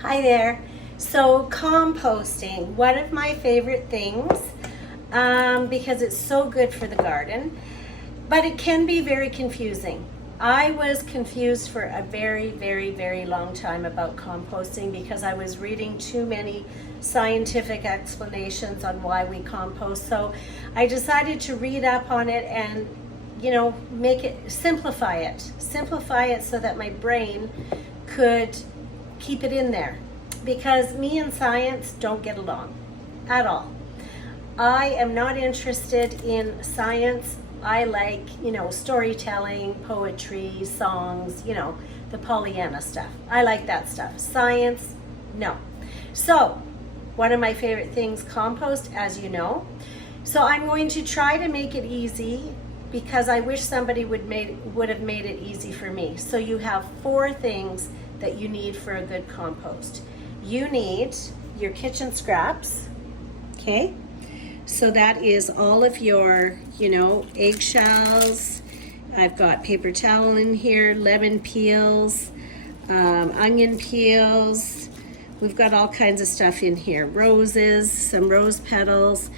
Hi there. So composting, one of my favorite things because it's so good for the garden, but it can be very confusing. I was confused for a very long time about composting because I was reading too many scientific explanations on why we compost. So I decided to read up on it and simplify it so that my brain could keep it in there, because me and science don't get along at all. I am not interested in science. I like, storytelling, poetry, songs, the Pollyanna stuff. I like that stuff. Science, no. So, one of my favorite things, compost, as you know. So I'm going to try to make it easy because I wish somebody would have made it easy for me. So you have 4 things that you need for a good compost. You need your kitchen scraps, okay? So that is all of your, eggshells. I've got paper towel in here, lemon peels, onion peels. We've got all kinds of stuff in here. Roses, some rose petals,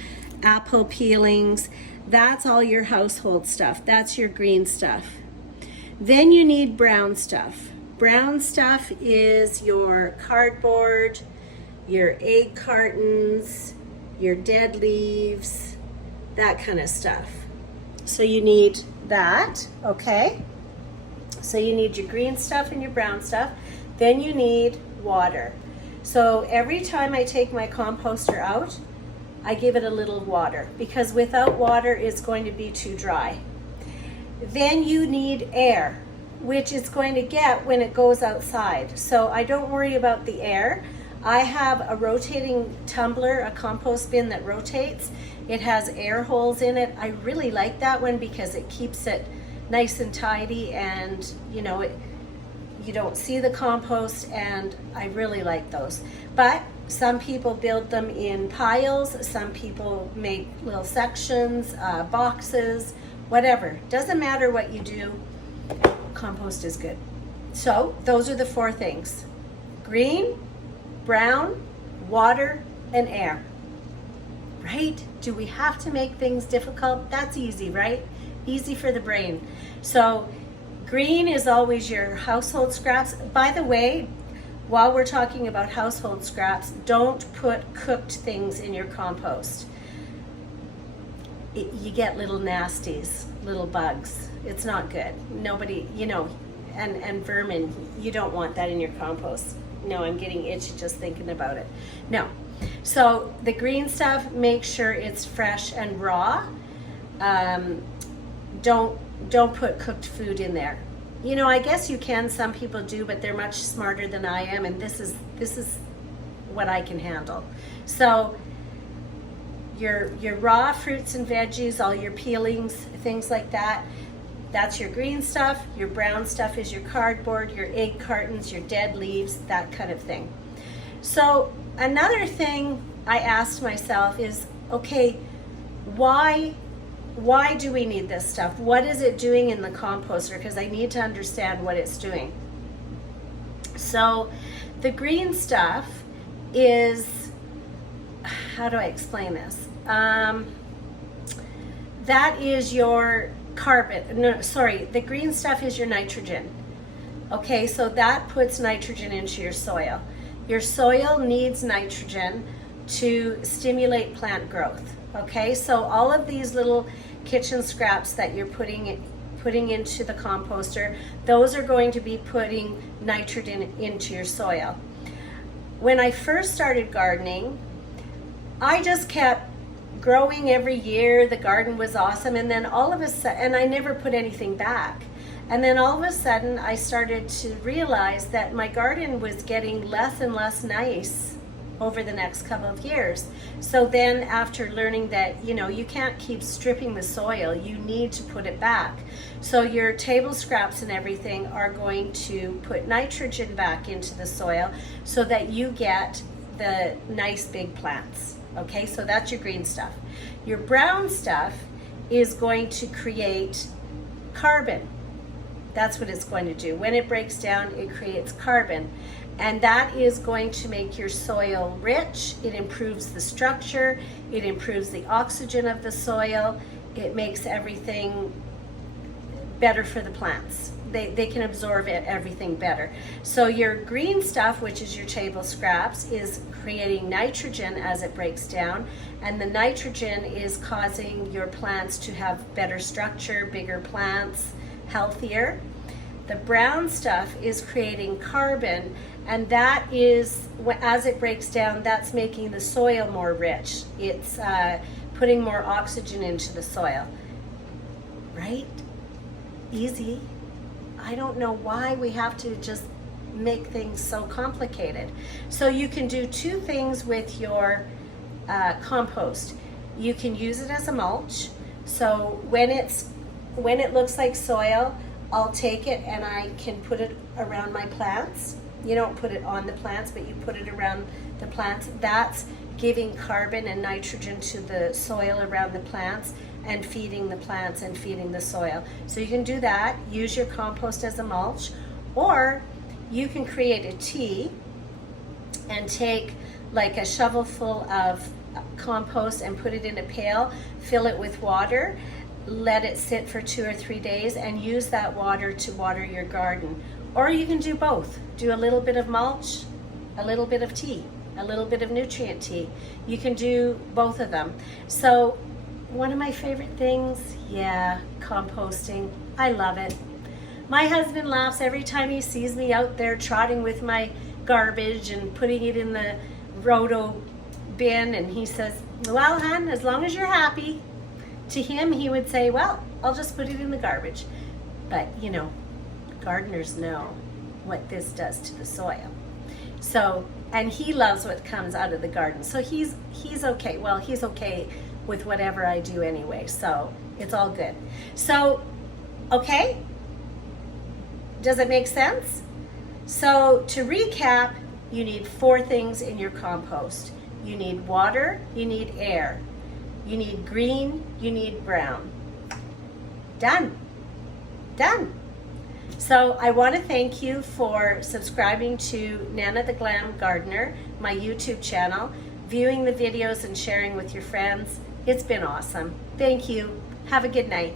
apple peelings. That's all your household stuff. That's your green stuff. Then you need brown stuff. Brown stuff is your cardboard, your egg cartons, your dead leaves, that kind of stuff. So you need that, okay? So you need your green stuff and your brown stuff. Then you need water. So every time I take my composter out, I give it a little water, because without water it's going to be too dry. Then you need air, which it's going to get when it goes outside. So I don't worry about the air. I have a rotating tumbler, a compost bin that rotates. It has air holes in it. I really like that one because it keeps it nice and tidy, and you don't see the compost, and I really like those. But some people build them in piles, some people make little sections, boxes, whatever. Doesn't matter what you do, compost is good. So those are the 4 things: green, brown, water, and air. Right? Do we have to make things difficult? That's easy, right? Easy for the brain. So green is always your household scraps. By the way, while we're talking about household scraps, don't put cooked things in your compost. You get little nasties, little bugs. It's not good. Nobody, and vermin, you don't want that in your compost. No, I'm getting itchy just thinking about it. No. So the green stuff, make sure it's fresh and raw. Don't put cooked food in there. I guess you can, some people do, but they're much smarter than I am, and this is what I can handle. So your raw fruits and veggies, all your peelings, things like that, that's your green stuff. Your brown stuff is your cardboard, your egg cartons, your dead leaves, that kind of thing. So another thing I asked myself is, okay, why do we need this stuff? What is it doing in the composter? Because I need to understand what it's doing. So the green stuff is, how do I explain this? That is your the green stuff is your nitrogen. Okay, so that puts nitrogen into your soil. Your soil needs nitrogen to stimulate plant growth. Okay, so all of these little kitchen scraps that you're putting into the composter, those are going to be putting nitrogen into your soil. When I first started gardening, I just kept growing every year. The garden was awesome, and then all of a sudden, and I never put anything back. And then all of a sudden, I started to realize that my garden was getting less and less nice over the next couple of years. So then after learning that, you can't keep stripping the soil, you need to put it back. So your table scraps and everything are going to put nitrogen back into the soil so that you get the nice big plants. Okay, so that's your green stuff. Your brown stuff is going to create carbon. That's what it's going to do. When it breaks down, it creates carbon. And that is going to make your soil rich. It improves the structure. It improves the oxygen of the soil. It makes everything better for the plants. They can absorb everything better. So your green stuff, which is your table scraps, is creating nitrogen as it breaks down, and the nitrogen is causing your plants to have better structure, bigger plants, healthier. The brown stuff is creating carbon, and that is, as it breaks down, that's making the soil more rich. It's putting more oxygen into the soil. Right? Easy. I don't know why we have to just make things so complicated. So you can do two things with your compost. You can use it as a mulch. So when it looks like soil, I'll take it and I can put it around my plants. You don't put it on the plants, but you put it around the plants. That's giving carbon and nitrogen to the soil around the plants and feeding the plants and feeding the soil. So you can do that, use your compost as a mulch, or you can create a tea and take like a shovel full of compost and put it in a pail, fill it with water, let it sit for 2 or 3 days, and use that water to water your garden. Or you can do both. Do a little bit of mulch, a little bit of tea, a little bit of nutrient tea. You can do both of them. So one of my favorite things, composting. I love it. My husband laughs every time he sees me out there trotting with my garbage and putting it in the roto bin, and he says, well, hon, as long as you're happy. To him, he would say, well, I'll just put it in the garbage. But, you know, gardeners know what this does to the soil. So, and he loves what comes out of the garden. So he's okay. Well, he's okay with whatever I do anyway, so it's all good. So, okay? Does it make sense? So to recap, you need 4 things in your compost. You need water, you need air, you need green, you need brown. Done. Done. So I want to thank you for subscribing to Nana the Glam Gardener, my YouTube channel, viewing the videos and sharing with your friends. It's been awesome. Thank you. Have a good night.